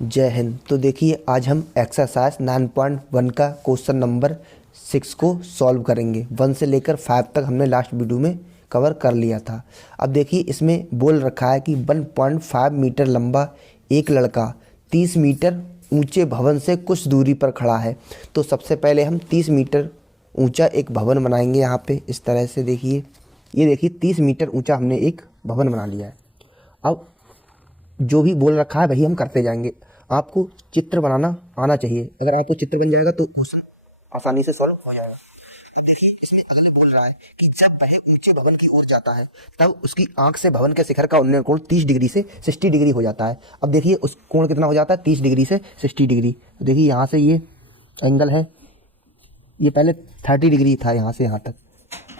जय हिंद। तो देखिए आज हम एक्सरसाइज 9.1 का क्वेश्चन नंबर 6 को सॉल्व करेंगे। 1 से लेकर 5 तक हमने लास्ट वीडियो में कवर कर लिया था। अब देखिए इसमें बोल रखा है कि 1.5 मीटर लंबा एक लड़का 30 मीटर ऊंचे भवन से कुछ दूरी पर खड़ा है। तो सबसे पहले हम 30 मीटर ऊंचा एक भवन बनाएंगे। यहाँ पे इस तरह से देखिए, ये देखिए 30 मीटर ऊंचा हमने एक भवन बना लिया है। अब जो भी बोल रखा है वही हम करते जाएंगे। आपको चित्र बनाना आना चाहिए। अगर आपको चित्र बन जाएगा तो क्वेश्चन आसानी से सॉल्व हो जाएगा। तो देखिए इसमें अगले बोल रहा है कि जब वह ऊंचे भवन की ओर जाता है तब उसकी आंख से भवन के शिखर का उन्नयन कोण 30 डिग्री से 60 डिग्री हो जाता है। अब देखिए उस कोण कितना हो जाता है, 30 डिग्री से 60 डिग्री। तो देखिए यहाँ से ये एंगल है, ये पहले 30 डिग्री था यहाँ से यहाँ तक।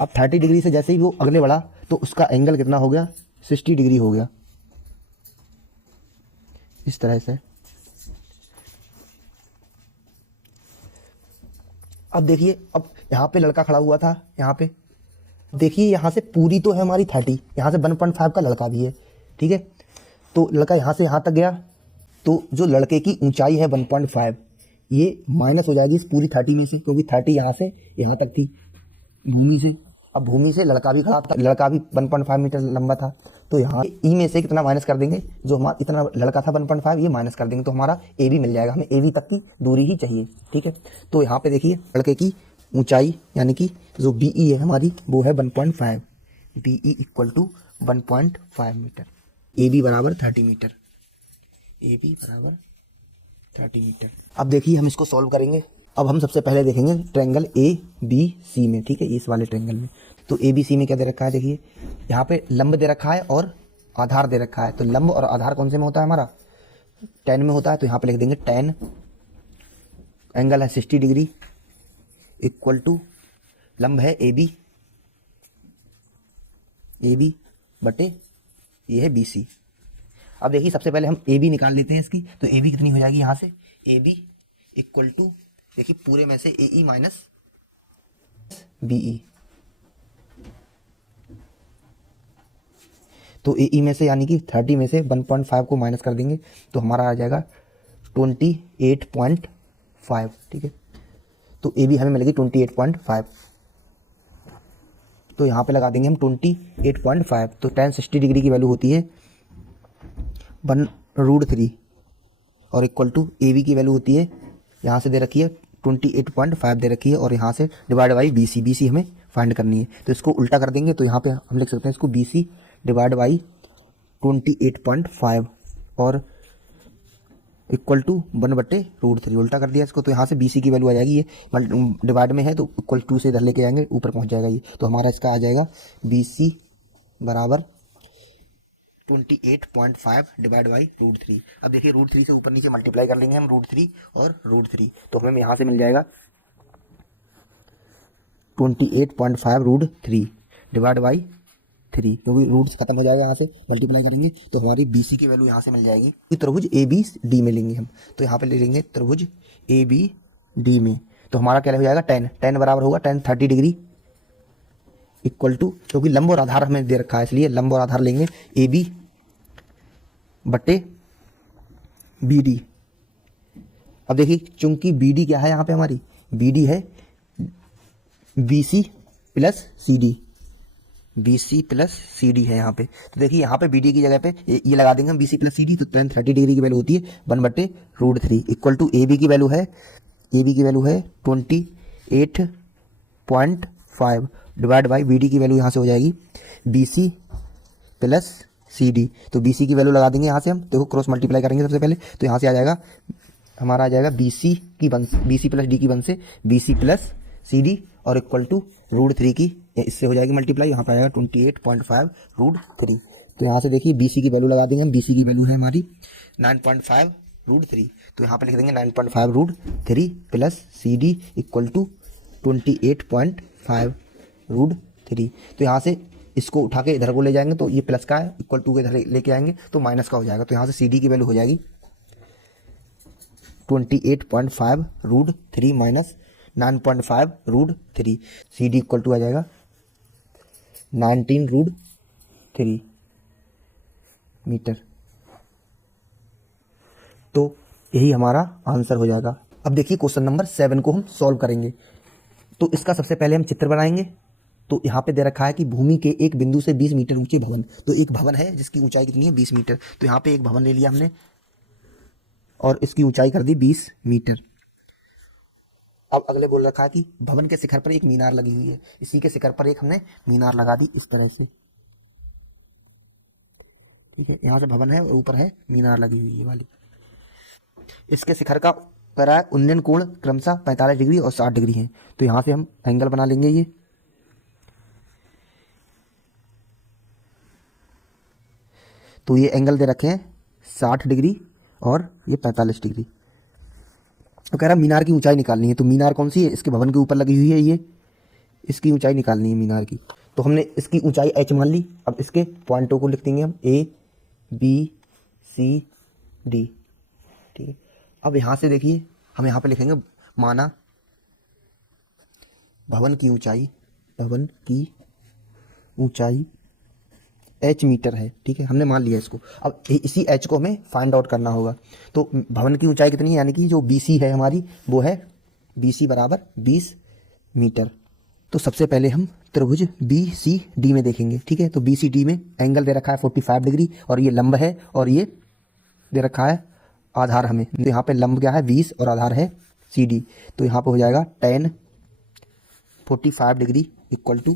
अब 30 डिग्री से जैसे ही वो अगले बढ़ा तो उसका एंगल कितना हो गया, 60 डिग्री हो गया इस तरह से। अब देखिए, अब यहाँ पे लड़का खड़ा हुआ था, यहाँ पे देखिए यहाँ से पूरी तो है हमारी 30, यहाँ से 1.5 का लड़का भी है, ठीक है। तो लड़का यहाँ से यहाँ तक गया, तो जो लड़के की ऊंचाई है 1.5 ये माइनस हो जाएगी इस पूरी 30 में से, क्योंकि 30 यहाँ से यहाँ तक थी भूमि से। अब भूमि से लड़का भी खड़ा था, लड़का भी 1.5 मीटर लंबा था, तो यहाँ ई में से कितना माइनस कर देंगे, जो हमारा इतना लड़का था 1.5 ये माइनस कर देंगे तो हमारा ए बी मिल जाएगा। हमें ए बी तक की दूरी ही चाहिए, ठीक है। तो यहाँ पे देखिए लड़के की ऊंचाई यानी कि जो बी ई है हमारी वो है 1.5, B E equal to 1.5 meter, A B बराबर 30 मीटर, ए बी बराबर 30 मीटर। अब देखिए हम इसको सॉल्व करेंगे। अब हम सबसे पहले देखेंगे ट्रायंगल ए बी सी में, ठीक है, इस वाले ट्रायंगल में। तो ए बी सी में क्या दे रखा है, देखिए यहाँ पे लंब दे रखा है और आधार दे रखा है। तो लंब और आधार कौन से में होता है हमारा, tan में होता है। तो यहाँ पे लिख देंगे tan, एंगल है 60 डिग्री, इक्वल टू लंब है ए बी बटे ये है बी सी। अब देखिए सबसे पहले हम ए बी निकाल लेते हैं इसकी। तो ए बी कितनी हो जाएगी यहाँ से, ए बी इक्वल टू देखिए पूरे में से ए ई माइनस बी ई। तो ए ई में से यानी कि 30 में से 1.5 को माइनस कर देंगे तो हमारा आ जाएगा 28.5, ठीक है। तो ए बी हमें मिलेगी 28.5, तो यहाँ पे लगा देंगे हम 28.5। तो tan 60 डिग्री की वैल्यू होती है 1√3 और इक्वल टू ए बी की वैल्यू होती है, यहाँ से दे रखी है 28.5 दे रखी है, और यहाँ से डिवाइड बाई बी सी हमें फाइंड करनी है। तो इसको उल्टा कर देंगे तो यहाँ पे हम लिख सकते हैं इसको बी सी डिवाइड बाई 28.5 और इक्वल टू 1/√3। उल्टा कर दिया इसको तो यहाँ से बी सी की वैल्यू आ जाएगी, ये डिवाइड में है तो इक्वल टू से इधर लेके जाएंगे ऊपर पहुँच जाएगा ये। तो हमारा इसका आ जाएगा बी सी बराबर 28.5 डिवाइड बाई √3। अब देखिए √3 से ऊपर नीचे मल्टीप्लाई कर लेंगे हम √3 और √3, तो हमें यहाँ से मिल जाएगा 28.5 √3 डिवाइड बाई 3, क्योंकि रूट्स खत्म हो जाएगा, यहाँ से मल्टीप्लाई करेंगे तो हमारी बी सी की वैल्यू यहाँ से मिल जाएगी। त्रिभुज ए बी डी में लेंगे हम, तो यहाँ पे ले लेंगे त्रिभुज ए बी डी में। तो हमारा क्या हो जाएगा, tan बराबर होगा tan 30 डिग्री इक्वल टू, क्योंकि लंब और आधार हमें दे रखा है इसलिए लंब और आधार लेंगे ए बी बटे बी डी। अब देखिए चूंकि बी डी क्या है यहाँ पे हमारी, बी डी है B C plus C D, B C plus C D है यहाँ पे। तो देखिए यहाँ पे बी डी की जगह पे ये लगा देंगे हम B C plus C D. तो tan 30 डिग्री की वैल्यू होती है 1/√3 इक्वल टू ए बी की वैल्यू है 28.5 डिवाइड बाई बी डी की वैल्यू यहाँ से हो जाएगी B C plus C D. तो बी सी की वैल्यू लगा देंगे यहाँ से हम, देखो क्रॉस मल्टीप्लाई करेंगे सबसे पहले। तो यहाँ से आ जाएगा हमारा आ जाएगा बी सी प्लस डी की वन से B C plus C D और इक्वल टू √3 की इससे हो जाएगी मल्टीप्लाई, यहाँ पर आ जाएगा 28.5 √3। तो यहाँ से देखिए बी सी की वैल्यू लगा देंगे हम, बी सी की वैल्यू है हमारी 9.5 √3। तो यहाँ पे लिख देंगे 9.5 √3 plus C D equal to 28.5 √3। तो यहाँ से इसको उठा के इधर को ले जाएंगे तो ये प्लस का है, इक्वल टू के इधर लेके आएंगे तो माइनस का हो जाएगा। तो यहाँ से सी डी की वैल्यू हो जाएगी 28.5 √3 minus 9.5 √3। C D equal to आ जाएगा 19 √3 मीटर। तो यही हमारा आंसर हो जाएगा। अब देखिए क्वेश्चन नंबर 7 को हम सॉल्व करेंगे। तो इसका सबसे पहले हम चित्र बनाएंगे। तो यहाँ पे दे रखा है कि भूमि के एक बिंदु से 20 मीटर ऊंचे भवन। तो एक भवन है जिसकी ऊंचाई कितनी है 20 मीटर। तो यहाँ पे एक भवन ले लिया हमने और इसकी ऊंचाई कर दी 20 मीटर। अब अगले बोल रखा है कि भवन के शिखर पर एक मीनार लगी हुई है। इसी के शिखर पर एक हमने मीनार लगा दी इस तरह से, ठीक है। यहाँ से भवन है और ऊपर है मीनार लगी हुई है वाली। इसके शिखर का करा है उन्नयन कोण क्रमशः 45 डिग्री और 60 डिग्री है। तो यहाँ से हम एंगल बना लेंगे ये। तो ये एंगल दे रखे हैं 60 डिग्री और ये 45 डिग्री। तो कह रहा मीनार की ऊंचाई निकालनी है। तो मीनार कौन सी है, इसके भवन के ऊपर लगी हुई है ये, इसकी ऊंचाई निकालनी है मीनार की। तो हमने इसकी ऊंचाई h मान ली। अब इसके पॉइंटों को लिख देंगे हम A B C D, ठीक है। अब यहाँ से देखिए हम यहाँ पे लिखेंगे माना भवन की ऊंचाई h मीटर है, ठीक है। हमने मान लिया इसको। अब इसी h को हमें फाइंड आउट करना होगा। तो भवन की ऊंचाई कितनी है, यानी कि जो BC है हमारी वो है BC बराबर 20 मीटर। तो सबसे पहले हम त्रिभुज BCD में देखेंगे, ठीक है। तो BCD में एंगल दे रखा है 45 डिग्री और ये लंब है और ये दे रखा है आधार हमें। तो यहाँ पे लंब क्या है 20 और आधार है CD। तो यहाँ पे हो जाएगा tan 45 degree equal to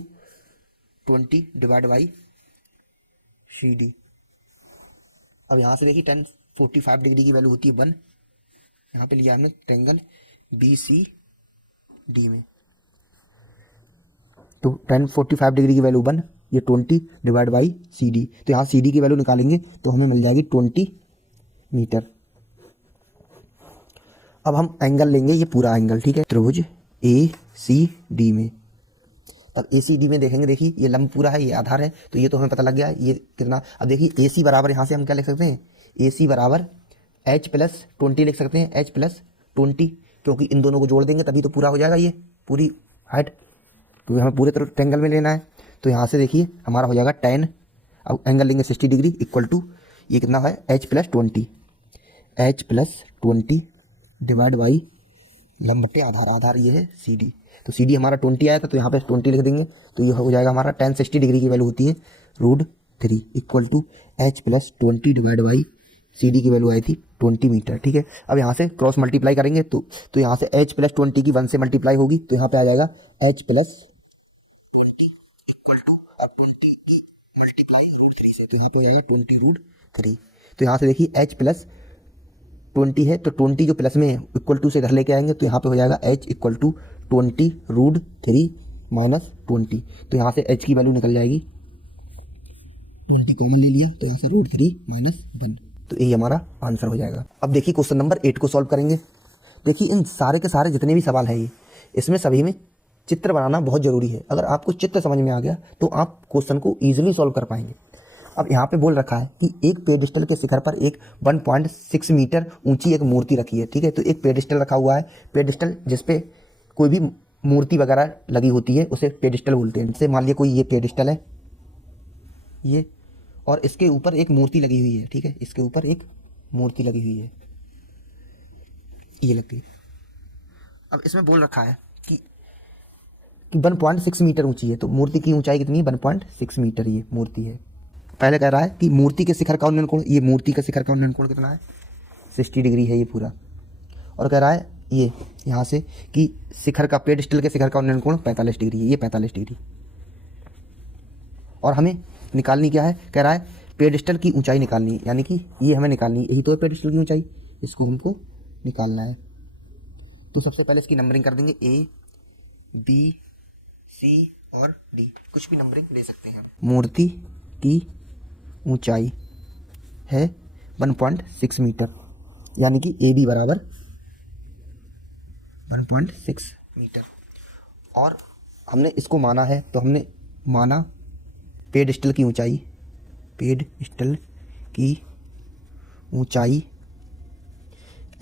20 divide by CD। अब यहाँ से देखिए tan 45 डिग्री की वैल्यू होती है 1। यहाँ पे लिया हमने ट्रायंगल BCD में। तो tan 45 डिग्री की वैल्यू 1, ये 20 डिवाइड बाई CD। तो यहाँ CD की वैल्यू निकालेंगे तो हमें मिल जाएगी 20 मीटर। अब हम एंगल लेंगे ये पूरा एंगल, ठीक है, त्रिभुज ACD में। तब ACD में देखेंगे, देखिए ये लंब पूरा है, ये आधार है, तो ये तो हमें पता लग गया ये कितना। अब देखिए AC बराबर यहाँ से हम क्या लिख सकते हैं, AC बराबर H प्लस 20 लिख सकते हैं, H प्लस 20, क्योंकि इन दोनों को जोड़ देंगे तभी तो पूरा हो जाएगा ये पूरी हाइट, क्योंकि हमें पूरे ट्रायंगल में लेना है। तो यहाँ से देखिए हमारा हो जाएगा tan, अब एंगल लेंगे 60 डिग्री इक्वल टू ये कितना है H प्लस 20 डिवाइड बाई लंब बटे आधार, आधार ये है CD। तो CD हमारा 20 आया था तो यहाँ पे 20 लिख देंगे। तो ये हो जाएगा हमारा tan 60 डिग्री की वैल्यू होती है √3 equal to H plus 20 divide by CD की वैल्यू आई थी 20 मीटर, ठीक है। अब यहाँ से क्रॉस मल्टीप्लाई करेंगे तो यहाँ से H प्लस 20 की 1 से मल्टीप्लाई होगी तो यहाँ पे आ जाएगा H प्लस 20 इक्वल टू 20 की मल्टीप्लाई √3 से, तो यहाँ पे आएगा 20 √3। तो यहाँ से देखिए H प्लस 20 है तो 20 जो प्लस में है इक्वल टू से इधर लेके आएंगे तो यहाँ पे हो जाएगा H इक्वल टू 20 √3 माइनस 20। तो यहाँ से H की वैल्यू निकल जाएगी, 20 कॉमन ले लिया तो यहाँ से √3 माइनस 1। तो यही हमारा आंसर हो जाएगा। अब देखिए क्वेश्चन नंबर 8 को सॉल्व करेंगे। देखिए इन सारे के सारे जितने भी सवाल है ये, इसमें सभी में चित्र बनाना बहुत ज़रूरी है। अगर आपको चित्र समझ में आ गया तो आप क्वेश्चन को ईजिली सॉल्व कर पाएंगे। अब यहाँ पे बोल रखा है कि एक पेडिस्टल के शिखर पर एक 1.6 मीटर ऊंची एक मूर्ति रखी है, ठीक है। तो एक पेडिस्टल रखा हुआ है, पेडिस्टल जिसपे कोई भी मूर्ति वगैरह लगी होती है उसे पेडिस्टल बोलते हैं। जैसे मान लिया कोई ये पेडिस्टल है ये, और इसके ऊपर एक मूर्ति लगी हुई है, ठीक है, इसके ऊपर एक मूर्ति लगी हुई है, ये लगती है। अब इसमें बोल रखा है कि 1.6 मीटर ऊंची है, तो मूर्ति की ऊंचाई कितनी है 1.6 मीटर ये मूर्ति है। पहले कह रहा है कि मूर्ति के शिखर का उन्नयन कोण, ये मूर्ति का शिखर का उन्नयन कोण कितना है 60 डिग्री है ये पूरा। और कह रहा है ये यहाँ से कि शिखर का पेडिस्टल के शिखर का उन्नयन कोण 45 डिग्री है, ये 45 डिग्री। और हमें निकालनी क्या है, कह रहा है पेडिस्टल की ऊंचाई निकालनी है, यानी कि ये हमें निकालनी है, यही तो है पेडिस्टल की ऊंचाई, इसको हमको निकालना है। तो सबसे पहले इसकी नंबरिंग कर देंगे A B C और D, कुछ भी नंबरिंग दे सकते हैं। मूर्ति की ऊंचाई है 1.6 मीटर, यानी कि AB बराबर 1.6 मीटर। और हमने इसको माना है, तो हमने माना पेडिस्टल की ऊंचाई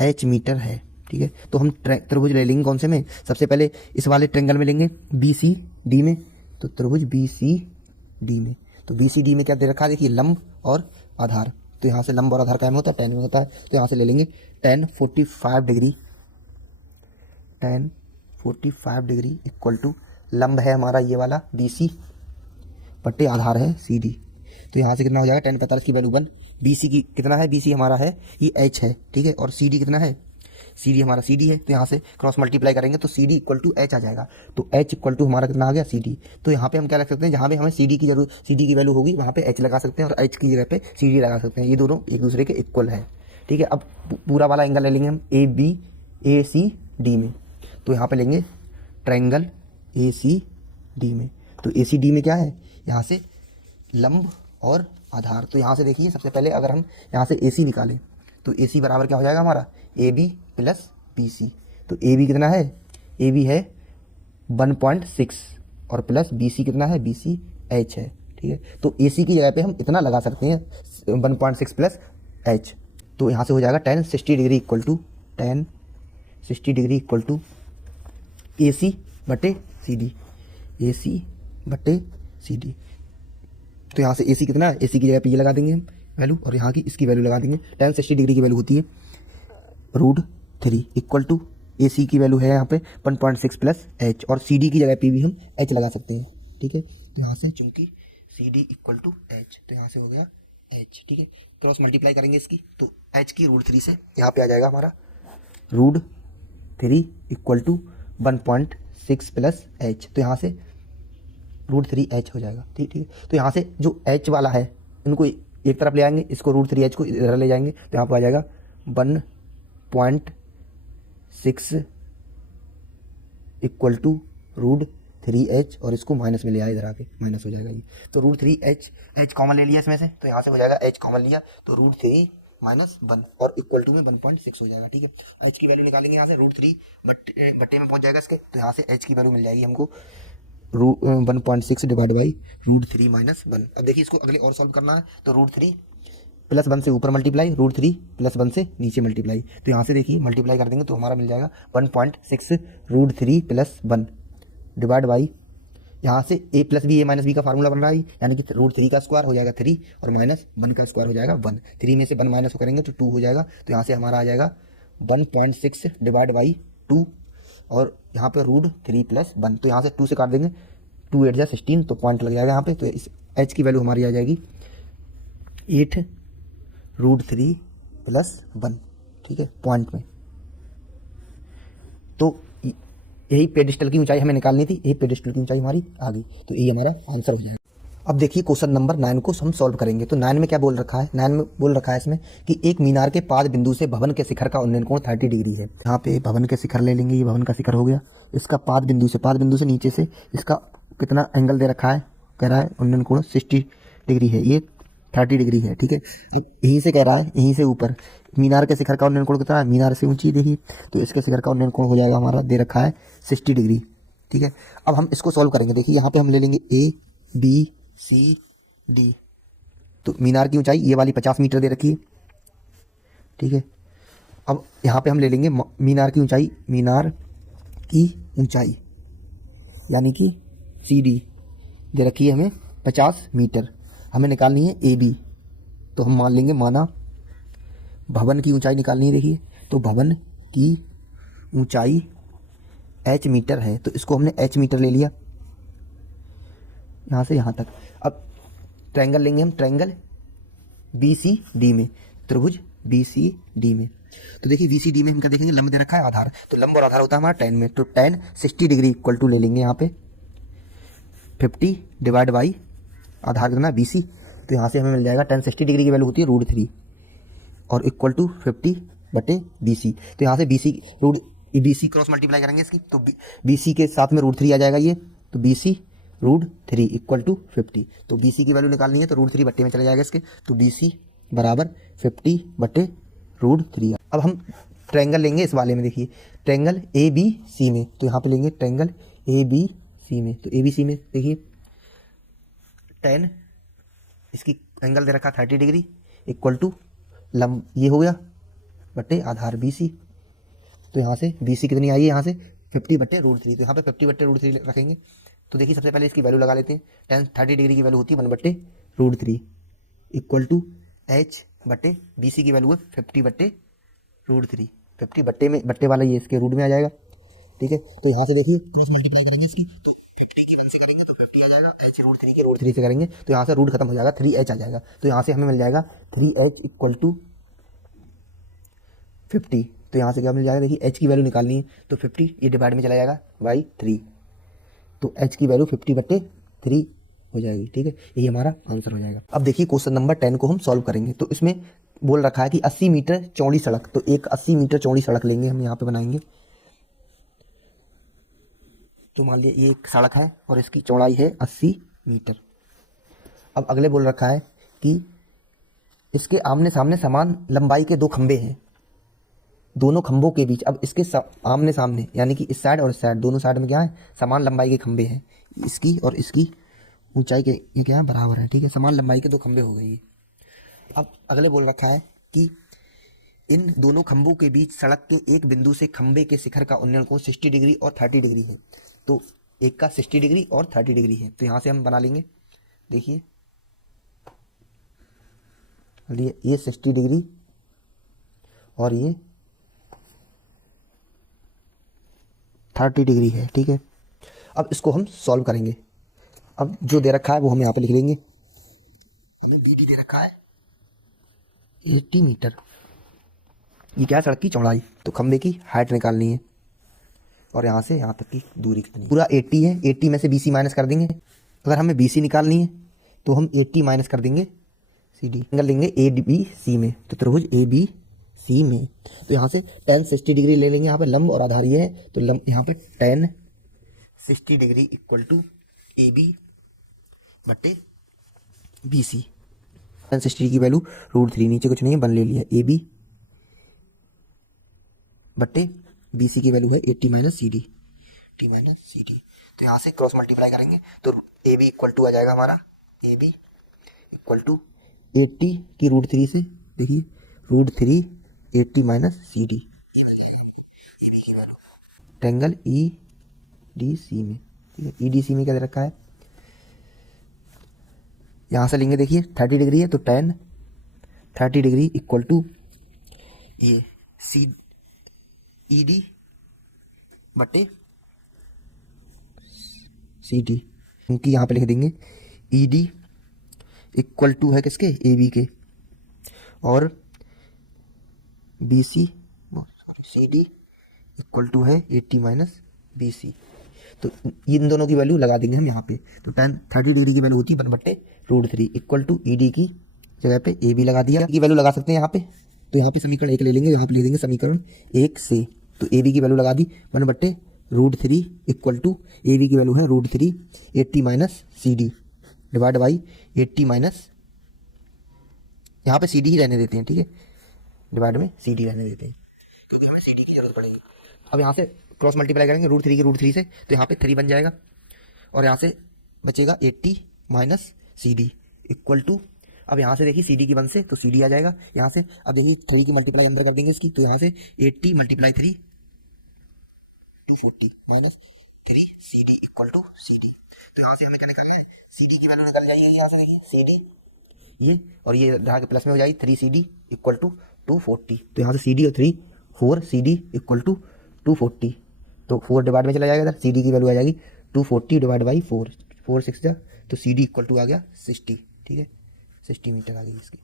H मीटर है, ठीक है। तो हम त्रिभुज ले लेंगे कौन से में, सबसे पहले इस वाले ट्रायंगल में लेंगे BCD में। तो त्रिभुज BCD में, तो BCD में क्या दे रखा है देखिए लंब और आधार। तो तो यहाँ से लंब और आधार कायम होता है, tan में होता है, तो यहाँ से ले लेंगे tan 45 degree, tan 45 degree equal to लंब है हमारा ये वाला BC बट्टे आधार है CD। तो यहाँ से कितना हो जाएगा, tan 45 की वैल्यू 1, BC की कितना है, BC हमारा है ये H है, ठीक है, और CD कितना है, CD हमारा CD है, तो यहाँ से क्रॉस मल्टीप्लाई करेंगे तो CD इक्वल टू H आ जाएगा। तो H इक्वल टू हमारा कितना आ गया, CD। तो यहाँ पे हम क्या रख सकते हैं, जहाँ पे हमें CD की जरूरत, CD की वैल्यू होगी वहाँ पे H लगा सकते हैं और H की जगह पे CD लगा सकते हैं, ये दोनों एक दूसरे के इक्वल है, ठीक है। अब पूरा वाला एंगल ले लेंगे हम ABACD में, तो यहाँ पे लेंगे ट्रायंगल ACD में। तो ACD में क्या है, यहाँ से लंब और आधार। तो यहाँ से देखिए सबसे पहले अगर हम यहाँ से AC निकालें तो AC बराबर क्या हो जाएगा हमारा, AB प्लस BC। तो AB कितना है, AB है 1.6 और प्लस BC कितना है, BC H है, ठीक है। तो AC की जगह पे हम इतना लगा सकते हैं 1.6 प्लस H। तो यहाँ से हो जाएगा tan 60 degree equal to tan 60 degree equal to AC बटे CD, AC बटे CD। तो यहाँ से AC कितना है, AC की जगह पे ये लगा देंगे हम वैल्यू और यहाँ की इसकी वैल्यू लगा देंगे। tan 60 डिग्री की वैल्यू होती है √3 इक्वल टू AC की वैल्यू है यहाँ पे 1.6 प्लस H और CD की जगह पे भी हम H लगा सकते हैं, ठीक है। तो यहाँ से चूंकि CD इक्वल टू H, तो यहाँ से हो गया H, ठीक है। क्रॉस मल्टीप्लाई करेंगे इसकी तो H की √3 से यहाँ पे आ जाएगा हमारा √3 इक्वल टू 1.6 प्लस H। तो यहाँ से √3H हो जाएगा, ठीक है। तो यहाँ से जो H वाला है इनको एक तरफ ले आएंगे, इसको √3H को इधर ले जाएंगे तो यहाँ पर आ जाएगा 1.6 इक्वल टू √3H और इसको माइनस में ले आया, इधर आके माइनस हो जाएगा ये। तो √3H, H कॉमन ले लिया इसमें से, तो यहाँ से हो जाएगा H कॉमन लिया तो √3 माइनस 1 और इक्वल टू में 1.6 हो जाएगा, ठीक है। H की वैल्यू निकालेंगे यहाँ से √3 बट्टे में पहुँच जाएगा इसके, तो यहाँ से H की वैल्यू मिल जाएगी हमको 1.6 डिवाइड बाई √3 माइनस 1। अब देखिए इसको अगले और सॉल्व करना है तो √3 प्लस 1 से ऊपर मल्टीप्लाई, √3 प्लस 1 से नीचे मल्टीप्लाई। तो यहाँ से देखिए मल्टीप्लाई कर देंगे तो हमारा मिल जाएगा 1.6 √3 प्लस 1 डिवाइड बाई, यहाँ से a plus B, a minus B का फार्मूला बन रहा है, यानी कि √3 का स्क्वायर हो जाएगा 3 और माइनस 1 का स्क्वायर हो जाएगा 1। 3 में से 1 माइनस करेंगे तो 2 हो जाएगा। तो यहाँ से हमारा आ जाएगा 1.6 डिवाइड बाई 2 और यहाँ पे √3 प्लस 1, तो यहाँ से 2 से काट देंगे, 2 8 जा 16, तो पॉइंट लग जाएगा यहाँ पे। तो इस H की वैल्यू हमारी आ जाएगी 8 √3 प्लस 1, ठीक है, पॉइंट में। तो यही पेडिस्टल की ऊंचाई हमें निकालनी थी, यही पेडिस्टल की ऊंचाई हमारी आ गई, तो यही हमारा आंसर हो जाएगा। अब देखिए क्वेश्चन नंबर 9 को हम सॉल्व करेंगे। तो 9 में क्या बोल रखा है, 9 में बोल रखा है इसमें कि एक मीनार के पाद बिंदु से भवन के शिखर का उन्नयन कोण 30 डिग्री है। यहाँ पे भवन के शिखर ले लेंगे, ये भवन का शिखर हो गया, इसका पाद बिंदु से नीचे से इसका कितना एंगल दे रखा है, कह रहा है उन्नयन कोण 60 डिग्री है, ये 30 डिग्री है, ठीक है। यहीं से कह रहा है, यहीं से ऊपर मीनार के शिखर का उन्नयन कोण कितना है, मीनार से ऊंची देखिए, तो इसके शिखर का उन्नयन कोण हो जाएगा हमारा, दे रखा है 60 डिग्री, ठीक है। अब हम इसको सॉल्व करेंगे। देखिए यहाँ पे हम ले लेंगे ABCD, तो मीनार की ऊंचाई ये वाली 50 मीटर दे रखी है, ठीक है। अब यहाँ पे हम ले लेंगे मीनार की ऊंचाई यानी कि CD दे रखी है हमें 50 मीटर, हमें निकालनी है AB। तो हम मान लेंगे, माना भवन की ऊंचाई निकालनी है। देखिए तो भवन की ऊंचाई H मीटर है, तो इसको हमने H मीटर ले लिया यहाँ से यहाँ तक। अब ट्रायंगल लेंगे हम, ट्रायंगल BCD में, त्रिभुज BCD में। तो देखिए BCD में हम क्या देखेंगे, लंब दे रखा है, आधार, तो लंब और आधार होता है हमारा tan में, तो tan 60 डिग्री इक्वल टू ले लेंगे यहाँ पे 50 डिवाइड बाई आधार कितना BC, तो यहाँ से हमें मिल जाएगा tan 60 डिग्री की वैल्यू होती है √3 और इक्वल टू 50 बटे BC। तो यहाँ से BC क्रॉस मल्टीप्लाई करेंगे इसकी, तो BC के साथ में √3 आ जाएगा ये, तो BC √3 इक्वल टू 50। तो BC की वैल्यू निकालनी है तो √3 बट्टे में चले जाएगा इसके, तो BC बराबर 50 बटे √3। अब हम ट्रायंगल लेंगे इस वाले में, देखिए ट्रायंगल ABC में, तो यहाँ पे लेंगे ट्रायंगल ABC में। तो ABC में देखिए tan, इसकी एंगल दे रखा 30 डिग्री इक्वल टू लंब ये हो गया बटे आधार BC। तो यहाँ से BC कितनी आई है, यहाँ से 50 बटे √3, तो यहाँ पे 50 बटे √3 रखेंगे। तो देखिए सबसे पहले इसकी वैल्यू लगा लेते हैं, tan 30 डिग्री की वैल्यू होती है 1 बटे √3 इक्वल टू H बट्टे बी सी की वैल्यू है 50 बट्टे √3। 50 बट्टे में, बट्टे वाला ये इसके रूट में आ जाएगा, ठीक है। तो यहाँ से देखिए क्रॉस मल्टीप्लाई करेंगे इसकी, तो 50 की 1 से करेंगे तो 50 आ जाएगा, h √3 के √3 से करेंगे तो यहाँ से रूट खत्म हो जाएगा, 3h आ जाएगा। तो यहाँ से हमें मिल जाएगा 3h इक्वल टू 50। तो यहाँ से क्या मिल जाएगा, देखिए h की वैल्यू निकालनी है तो 50 ये डिवाइड में चला जाएगा बाई 3, तो h की वैल्यू 50 बट्टे 3 हो जाएगी, ठीक है। यही हमारा आंसर हो जाएगा। अब देखिए क्वेश्चन नंबर 10 को हम सॉल्व करेंगे। तो इसमें बोल रखा है कि 80 मीटर चौड़ी सड़क, तो एक 80 मीटर चौड़ी सड़क लेंगे हम, यहाँ पे बनाएंगे। तो मान लिया ये एक सड़क है और इसकी चौड़ाई है 80 मीटर। अब अगले बोल रखा है कि इसके आमने सामने समान लंबाई के दो खंबे हैं, दोनों खंभों के बीच, अब इसके आमने सामने यानी कि इस साइड और इस साइड, दोनों साइड में क्या है, समान लंबाई के खंबे हैं, इसकी और इसकी ऊंचाई के ये क्या है, बराबर है, ठीक है। समान लंबाई के दो खंबे हो गए। अब अगले बोल रखा है कि इन दोनों खंभों के बीच सड़क के एक बिंदु से खंबे के शिखर का उन्नयन कोण 60 डिग्री और 30 डिग्री है। तो एक का 60 डिग्री और 30 डिग्री है, तो यहाँ से हम बना लेंगे। देखिए ये 60 डिग्री और ये 30 डिग्री है, ठीक है। अब इसको हम सॉल्व करेंगे। अब जो दे रखा है वो हम यहाँ पे लिख लेंगे। हमें बी डी दे रखा है 80 मीटर, ये क्या है, सड़क की चौड़ाई। तो खंबे की हाइट निकालनी है और यहाँ से यहाँ तक की दूरी कितनी, पूरा 80 है, 80 में से BC माइनस कर देंगे। अगर हमें BC निकालनी है तो हम 80 माइनस कर देंगे CD, एंगल लेंगे ABC में, तो त्रिभुज ABC में। तो यहाँ से tan 60 डिग्री ले लेंगे, यहाँ पे लंब और आधार ये है, तो लंब यहाँ पे tan 60 degree equal to AB बट्टे BC। tan 60 की वैल्यू √3, नीचे कुछ नहीं है, 1 ले लिया, AB बट्टे BC की वैल्यू है 80 minus CD, T minus CD। तो यहाँ से क्रॉस मल्टीप्लाई करेंगे तो AB इक्वल टू आ जाएगा हमारा, AB इक्वल टू 80 की √3 से, देखिए √3 80 माइनस CD, AB की वैल्यू ट्रायंगल EDC में, ठीक है। EDC में क्या दे रखा है, यहाँ से लेंगे, देखिए 30 डिग्री है तो tan 30 डिग्री इक्वल टू ये ED बटे CD, क्योंकि यहाँ पे लिख देंगे ED इक्वल टू है किसके, AB के, और BC CD इक्वल टू है 80 माइनस BC। तो इन दोनों की वैल्यू लगा देंगे हम यहाँ पे। तो tan 30 डिग्री की वैल्यू होती है 1 बट्टे √3 इक्वल टू ED की जगह पे AB लगा दिया, की वैल्यू लगा सकते हैं यहाँ पे। तो यहाँ पे समीकरण 1 ले लेंगे, यहाँ पे ले देंगे समीकरण 1 से, तो AB की वैल्यू लगा दी 1 बट्टे √3 इक्वल टू AB की वैल्यू है √3 80 minus CD divide by 80 minus, यहाँ पे CD ही रहने देते हैं, ठीक है, डिवाइड में CD रहने देते हैं क्योंकि हमें CD की जरूरत पड़ेगी। अब यहाँ से क्रॉस मल्टीप्लाई करेंगे √3 की √3 से, तो यहाँ पे 3 बन जाएगा और यहाँ से बचेगा 80 माइनस CD इक्वल टू, अब यहाँ से देखिए CD की 1 से तो CD आ जाएगा यहाँ से। अब देखिए 3 की मल्टीप्लाई अंदर कर देंगे इसकी, तो यहाँ से 80 multiply 3 240 minus 3 CD equal to CD। तो यहाँ से हमें क्या निकालना है, CD की वैल्यू निकल जाएगी यहाँ से, देखिए CD ये और ये रहा के प्लस में हो जाएगी 3 CD इक्वल टू 240। तो यहाँ से CD और 3 4 CD इक्वल टू 240, तो 4 डिवाइड में चला जाएगा इधर, CD की वैल्यू आ जाएगी 240 डिवाइड बाई 4, 4 6 जा, तो CD इक्वल टू आ गया 60, ठीक है, 60 मीटर आ गई इसकी।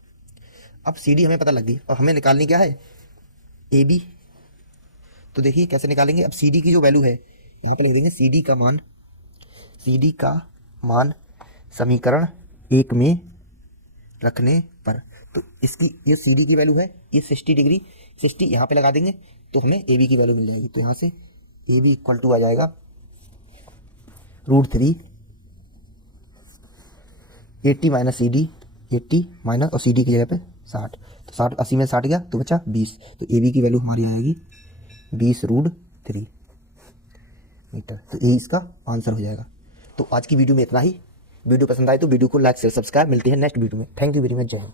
अब CD हमें पता लग गई और हमें निकालनी क्या है, AB। तो देखिए कैसे निकालेंगे, अब CD की जो वैल्यू है यहाँ पर लिख देंगे CD का मान समीकरण 1 में रखने पर। तो इसकी ये CD की वैल्यू है, ये 60 डिग्री, 60 यहाँ पे लगा देंगे तो हमें AB की वैल्यू मिल जाएगी। तो यहाँ से AB इक्वल टू आ जाएगा √3 80 माइनस CD, 80 माइनस और CD की जगह पे 60, तो 60 80 में 60 गया तो बचा 20, तो AB की वैल्यू हमारी आएगी 20 √3 मीटर। तो यही इसका आंसर हो जाएगा। तो आज की वीडियो में इतना ही। वीडियो पसंद आए तो वीडियो को लाइक शेयर सब्सक्राइब, मिलते हैं नेक्स्ट वीडियो में। थैंक यू वेरी मच, जय हिंद।